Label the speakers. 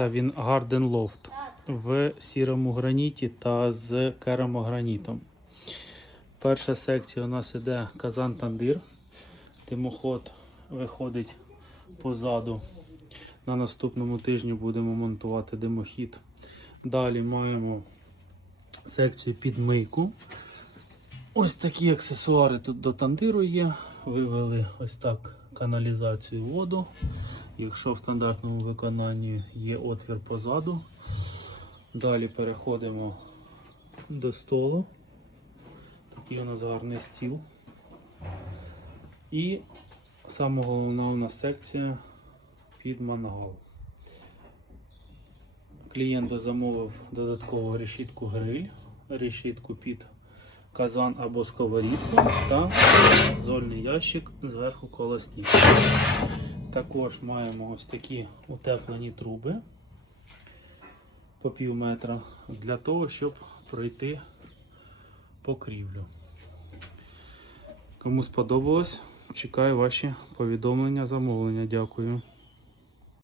Speaker 1: Це він Garden Loft в сірому граніті та з керамогранітом. Перша секція у нас іде казан тандир. Димоход виходить позаду. На наступному тижні будемо монтувати димохід. Далі маємо секцію під мийку. Ось такі аксесуари тут до тандиру є. Вивели ось так каналізацію воду. Якщо в стандартному виконанні є отвір позаду. Далі переходимо до столу. Такий у нас гарний стіл. І саме головна у нас секція під мангал. Клієнт замовив додаткову решітку гриль, решітку під казан або сковорідку та зольний ящик зверху колосні. Також маємо ось такі утеплені труби по пів метра для того, щоб пройти покрівлю. Кому сподобалось, чекаю ваші повідомлення, замовлення. Дякую.